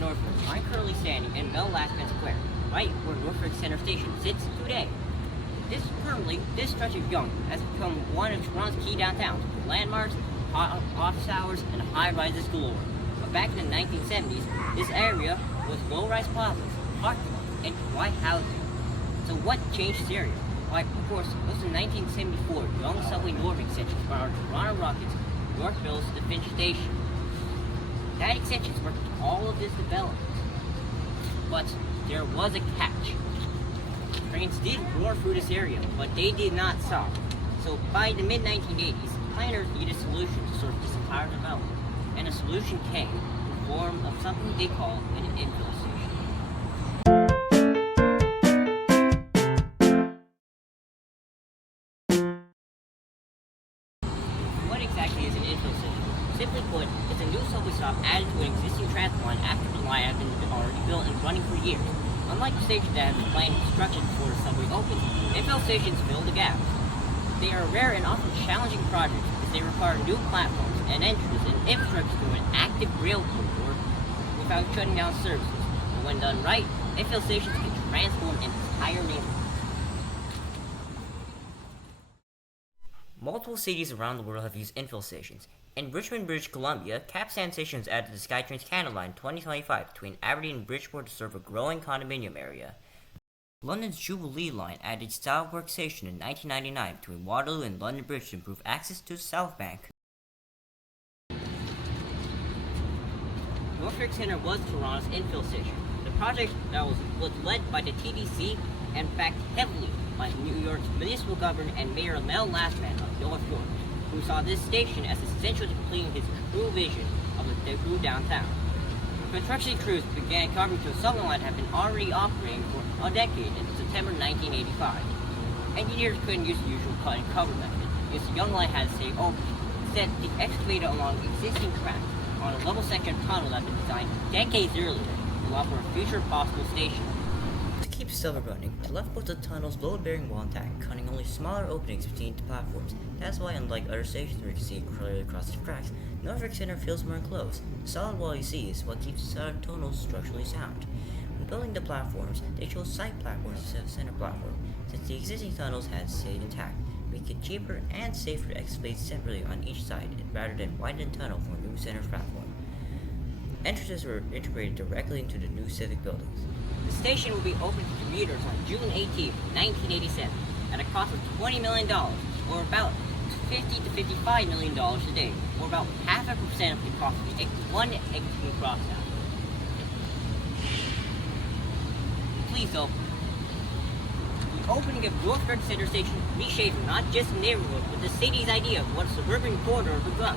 Northridge. I'm currently standing in Lastman Square, right where Northridge Center Station sits today. This stretch of Yonge has become one of Toronto's key downtowns, with landmarks, office towers, and high-rises galore. But back in the 1970s, this area was low-rise plazas, parking lots, and white housing. So what changed this area? Why, of course, it was the 1974 Yonge Subway Northern extension from our Toronto Rockets, Yorkville's to Finch Station. That extension sparked all of this development. But there was a catch. Trains did roar through this area, but they did not stop. So by the mid-1980s, planners needed a solution to sort this entire development. And a solution came in the form of something they call an infill station. What exactly is an infill station? Simply put, it's a new subway stop added to an existing transit line after the line had been already built and running for years. Unlike the stations that have been planned and constructed before the subway opens, infill stations fill the gaps. They are rare and often challenging projects because they require new platforms and entrances and infrastructure to an active rail corridor without shutting down services. But when done right, infill stations can transform an entire neighborhood. Multiple cities around the world have used infill stations. In Richmond, British Columbia, Capstan station was added to the SkyTrain's Canada Line 2025 between Aberdeen and Bridgeport to serve a growing condominium area. London's Jubilee Line added Stylebrook Station in 1999 between Waterloo and London Bridge to improve access to the South Bank. Northridge Centre was Toronto's infill station. The project that was led by the TDC and backed heavily by New York's municipal governor and Mayor Lastman of North York, who saw this station as essential to completing his true vision of the true downtown. Construction crews began carving to a southern line that had been already operating for a decade in September 1985. Engineers couldn't use the usual cut and cover method, because the young line had to stay open. Instead, they excavated along existing tracks on a level section of tunnel that had been designed decades earlier to allow for a future possible station. To keep silver running, they left both the tunnel's load-bearing wall intact, cutting only smaller openings between the platforms. That's why, unlike other stations where you can see clearly across the tracks, Northridge Centre feels more enclosed. The solid wall you see is what keeps the tunnel structurally sound. When building the platforms, they chose side platforms instead of center platform, since the existing tunnels had stayed intact, making it cheaper and safer to excavate separately on each side rather than widen the tunnel for a new center platform. Entrances were integrated directly into the new civic buildings. The station will be open to commuters on June 18, 1987, at a cost of $20 million, or about $50 to $55 million today, or about 0.5% of the cost of one existing crossout. Please open. The opening of Northridge Centre Station reshaped not just the neighborhood, but the city's idea of what a suburban corridor would become.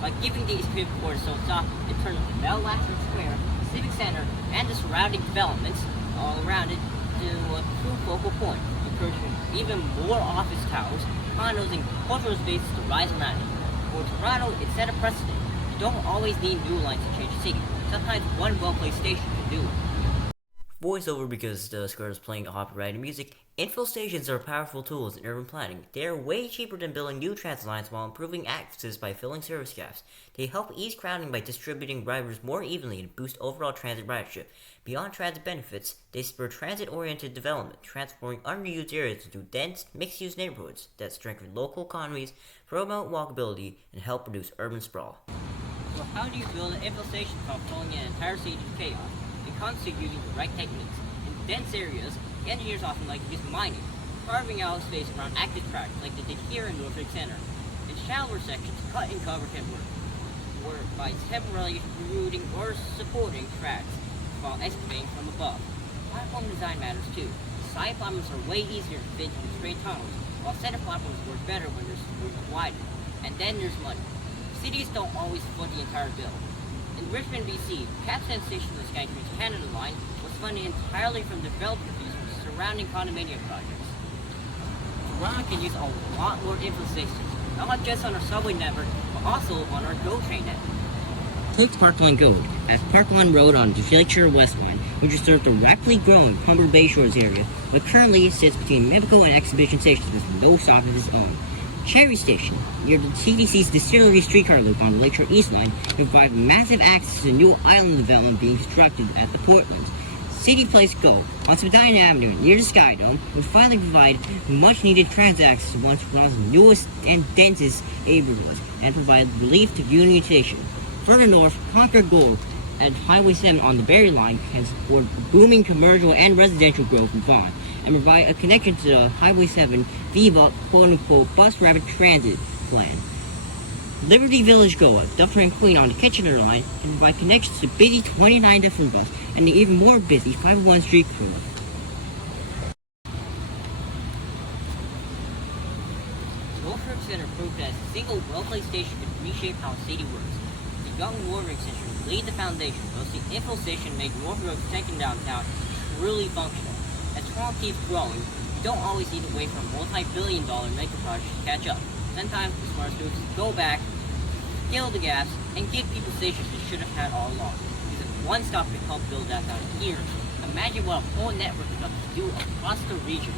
By giving these civic corridors so stop, it turned Lastman Square, Civic Center, and the surrounding developments all around it to a true focal point, encouraging even more office towers, condos, and cultural spaces to rise around it. For Toronto, it set a precedent. You don't always need new lines to change the city. Sometimes one well-placed station can do it. Voiceover because the square is playing copyrighted music. Infill stations are powerful tools in urban planning. They are way cheaper than building new transit lines while improving access by filling service gaps. They help ease crowding by distributing drivers more evenly and boost overall transit ridership. Beyond transit benefits, they spur transit-oriented development, transforming underused areas into dense, mixed-use neighborhoods that strengthen local economies, promote walkability, and help reduce urban sprawl. So how do you build an infill station without throwing an entire city to chaos? And constantly using the right techniques. In dense areas, engineers often like to use mining, carving out space around active tracks like they did here in Northridge Centre. In shallower sections, cut and cover can work by temporarily rooting or supporting tracks while excavating from above. Platform design matters too. Side platforms are way easier to fit into straight tunnels, while center platforms work better when there's room to widen. And then there's money. Cities don't always foot the entire bill. In Richmond, BC, Capstan Station of the SkyTrain's Canada Line was funded entirely from developer fees from surrounding condominium projects. Toronto can use a lot more infill stations, not just on our subway network, but also on our GO train network. Take Parkland GO, as Parkland Road on the Glacier West Line, which is served directly growing Humber Bay Shores area, but currently sits between Midco and Exhibition stations with no stop of its own. Cherry Station, near the TTC's Distillery streetcar loop on the Lakeshore East Line, will provide massive access to the new island development being constructed at the Portland. City Place Go, on Spadina Avenue, near the Sky Dome, will finally provide much-needed transit access to one of the newest and densest neighborhoods, and provide relief to Union Station. Further north, Concord Gold and Highway 7 on the Berry Line can support booming commercial and residential growth in Vaughan, and provide a connection to the Highway 7 Viva quote-unquote bus rapid transit plan. Liberty Village Goa, Dufferin and Queen on the Kitchener Line, can provide connections to busy 29 different buses and the even more busy 501 Street Corridor. Norfolk Center proved that a single well-placed station could reshape how a city works. The young Warwick Station laid the foundation, while the Infill Station made Norfolk's second downtown truly functional. As Toronto keeps growing, you don't always need to wait for a multi-billion-dollar mega project to catch up. Sometimes the smart moves go back, fill the gaps, and give people stations they should have had all along. Because if one stop could help build that down here, imagine what a whole network could do across the region.